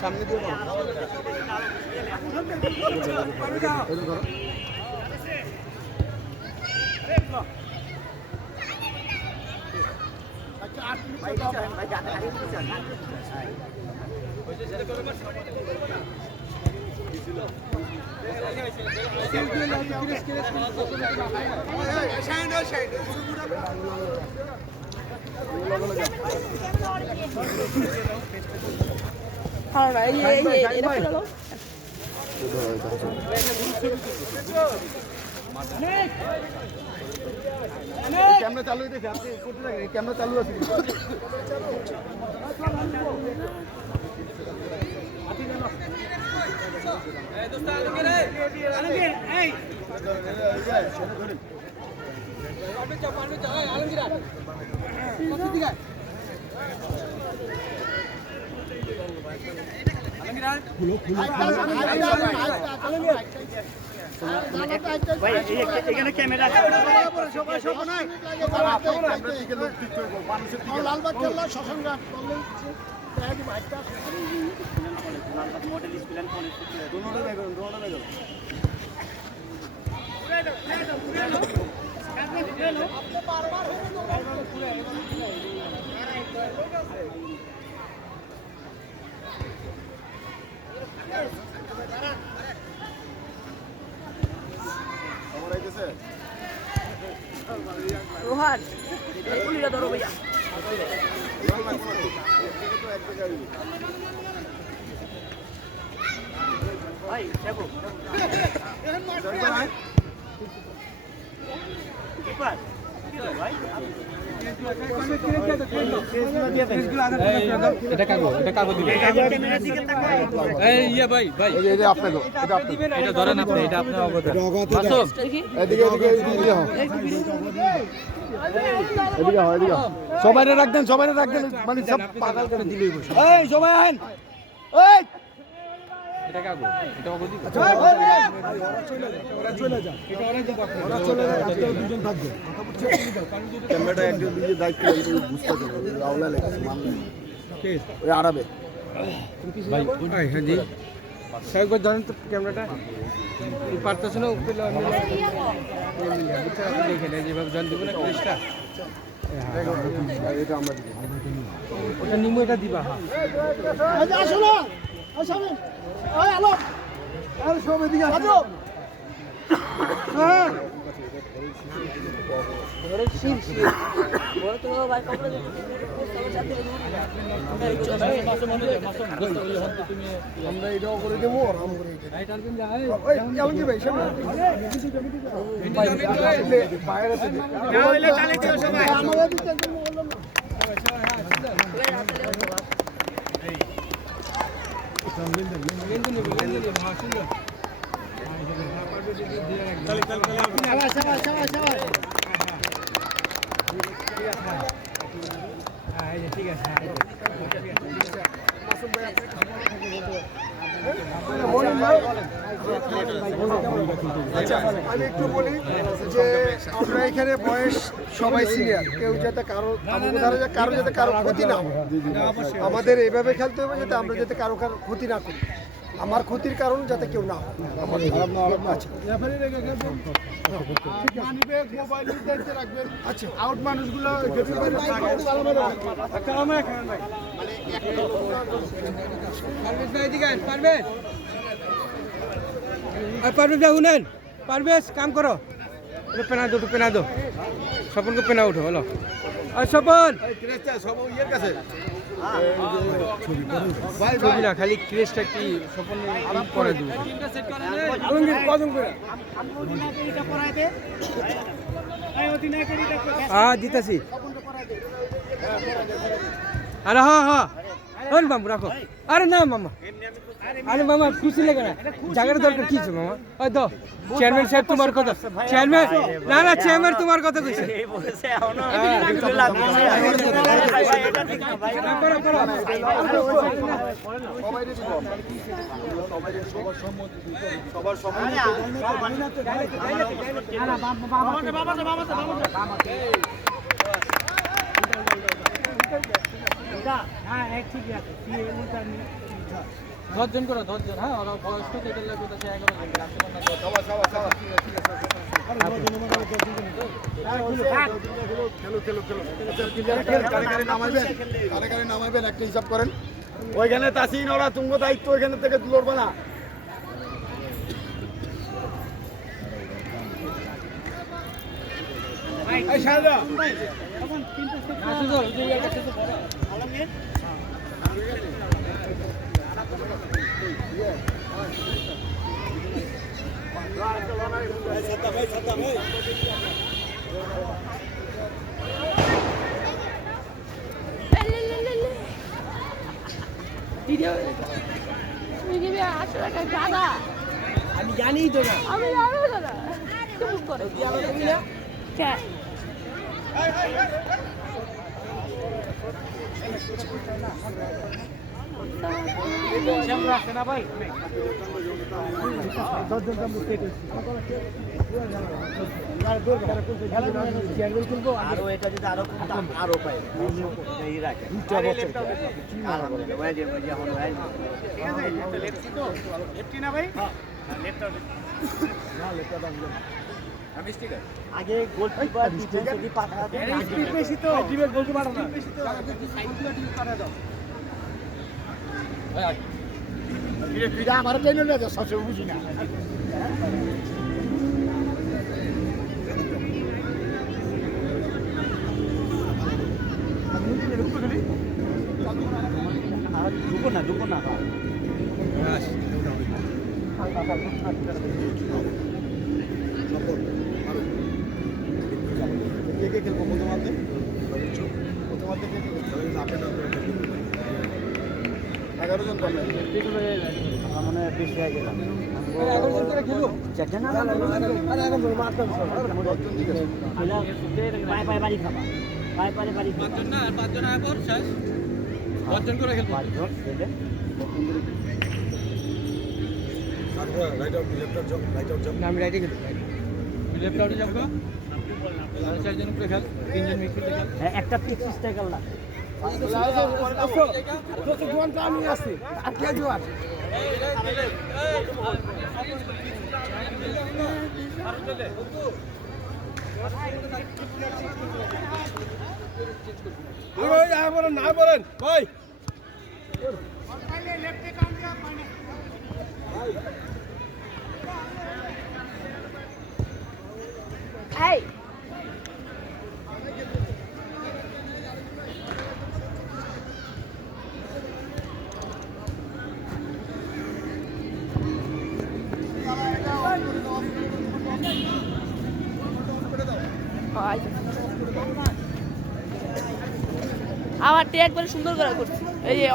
সামনে দিয়ে ক্যামেরা চালু হইতেছে, আপনি করতে থাকেন, ক্যামেরা চালু আছে। এখানে ক্যামেরা লালবাগ খেলা শ্মশানঘাট model school and college Rohan পুলিরা ধরো ভাইয়া ভাই দেখো কিপার ভাই এটা কাগজ দিবেন। ক্যামেরার দিকে তাকাও এই ইয়া ভাই এটা আপনাকে, এটা ধরেন আপনি, এটা আপনার অবদান। মাসুম এদিকে সবাই রাখবেন মানে সব পাগল করে দিলেই বসে। এই সবাই আহেন, এই এটা কাগজ, এটা অগো দিবেন। ওরা চলে যা, এটা ওরা চলে যা, আপনারা দুজন থাকবে। ক্যামেরাটা একজন দিকে দায়িত্ব বুঝতে হবে, রাউলা লেখছে মামলা কে ওই আরবে ভাই ওটাই। হ্যাঁ জি স্যার কো জানেন তো ক্যামেরাটা এই পারতেছ না উপরে আমি দেখে না যেভাবে জান দিব না ক্লিস্টটা এটা আমরা দিব, ওটা নিমু, এটা দিবা। হ্যাঁ আসো না আসো ওই আলো আর সব এদিকে আসো হ্যাঁ ওরে শিব বড় তো ভাই কপড়া দিতে সবার সাথে আমরা এটাও করে দেবো আরাম করে রাইট আরবেন যায় ওই এমন কি ভাই সব বাইরে আছে না হইলে তালে দিও সবাই আমাদের দিতে একদম বললাম না ঠিক আছে আমি একটু বলি যে আমরা এখানে বয়স সবাই সিনিয়র, কেউ যাতে কারো যাতে কারো ক্ষতি না হয়, আমাদের এইভাবে খেলতে হবে যাতে আমরা যাতে কারো ক্ষতি না করি। আমার ক্ষতির কারণ যাতে কেউ না হয়। আচ্ছা আউট মানুষগুলো শুনেন পারভেজ কাম করো, পেনা দো, পেনা দো, স্বপনকে পেনা উঠো। হলো স্বপন ছবি না, খালি ক্রেসটা কি স্বপন করে দিব। হ্যাঁ দিতেছি। আরে হ্যাঁ হ্যাঁ ওই মামু রাখো আরে না মামা আরে মামা খুশি লাগে না জায়গার দরকার কি আছে মামা ওই তো চেয়ারম্যান সাহেব তোমার কথা চেয়ারম্যান না না চেয়ারম্যান তোমার কথা কইছে দশজন করে 10 জন হ্যাঁ ওরা বয়স্ক যেগুলো কোথায় 11 কারে নামাইবেন একটা হিসাব করেন ওইখানে তাসিন ওরা তুঙ্গ দায়িত্ব ওইখানে থেকে লড়বে না আমি জানিই তো না আমি জানো না চুপ করে কে আরো এটা যদি আরো পাই রাখে আগে গোলকিপার ডিফেন্স যদি পাঠাতে বেশি তো গোলকিপার না আমার ট্রেন না সবসময় বুঝি না ঢুকো না কে কে খেলবো প্রথমার্ধে প্রথমার্ধে কে কে খেলবো 11 জন দলে মানে বেশি হয়ে গেলাম 11 জন করে খেলো চারটে না আরে এখন ধরো মারতে পায়ে পায়ে বাড়ি খাবা পায়ে পায়ে বাড়ি খাবা 5 জন না 5 জন আগে শেষ 10 জন করে খেলবো 5 জন খেলে না আমি রাইটে খেলি লেফট আউটে যাবো 4 জন করে খেল 3 জন মিডফিল্ডে খেল একটা পিচ টাইকাল না আমি আছি আর কে জোয়ার না বলেন ভাই এই আমার একবারে সুন্দর করে করছি এই যে